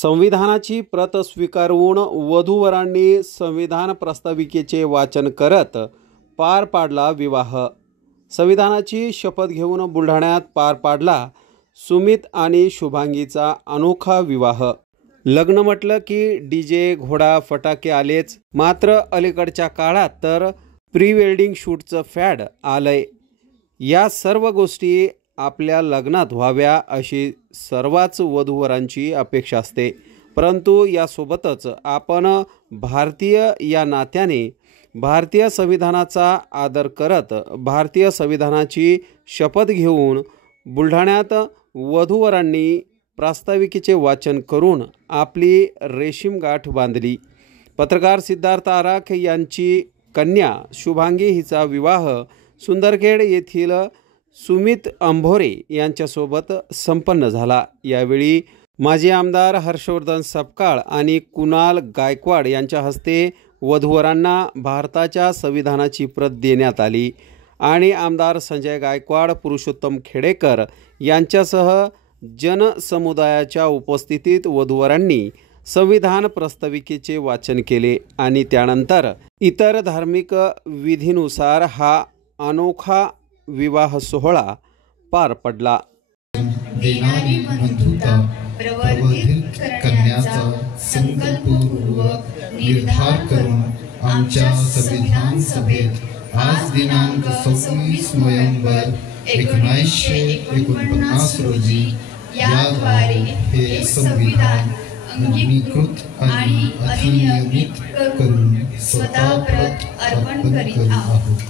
संविधानाची प्रत स्वीकारून वधूवरांनी संविधान प्रस्ताविकेचे वाचन करत पार पाडला विवाह। संविधानाची शपथ घेऊन बुलढाण्यात पार पाडला सुमित आणि शुभांगीचा अनोखा विवाह। लग्न म्हटलं की डीजे, घोडा, फटाके आलेच, मात्र अलीकडच्या काळात तर प्री वेडिंग शूटचं फॅड आलंय। या सर्व गोष्टी आपल्या लग्नात व्हाव्या अशी सर्वच वधूवरांची अपेक्षा असते, परंतु यासोबतच आपण भारतीय या नात्याने भारतीय संविधानाचा आदर करत भारतीय संविधानाची शपथ घेऊन बुलढाण्यात वधूवरांनी प्रास्ताविकेचे वाचन करून आपली रेशीम गाठ बांधली। पत्रकार सिद्धार्थ आराख यांची कन्या शुभांगी हिचा विवाह सुंदरखेड येथील सुमित अंभोरे यांच्यासोबत संपन्न झाला। यावेळी माजी आमदार हर्षवर्धन सपकाळ आणि कुणाल गायकवाड यांच्या हस्ते वधूवरांना भारताच्या संविधानाची प्रत देण्यात आली आणि आमदार संजय गायकवाड, पुरुषोत्तम खेडेकर यांच्यासह जनसमुदायाच्या उपस्थितीत वधूवरांनी संविधान प्रस्ताविकेचे वाचन केले आणि त्यानंतर इतर धार्मिक विधीनुसार हा अनोखा विवाह सोहळा पार पडला। देणारी बंधुता प्रवर्धित करण्याचा संकल्पपूर्वक निर्धार करून आमच्या संविधान सभेत आज दिनांक 26 नोव्हेंबर 1949 रोजी याद्वारे हे संविधान अंगीकृत आणि अधिनियमित करून स्वतः प्रत अर्पण करीत आहोत।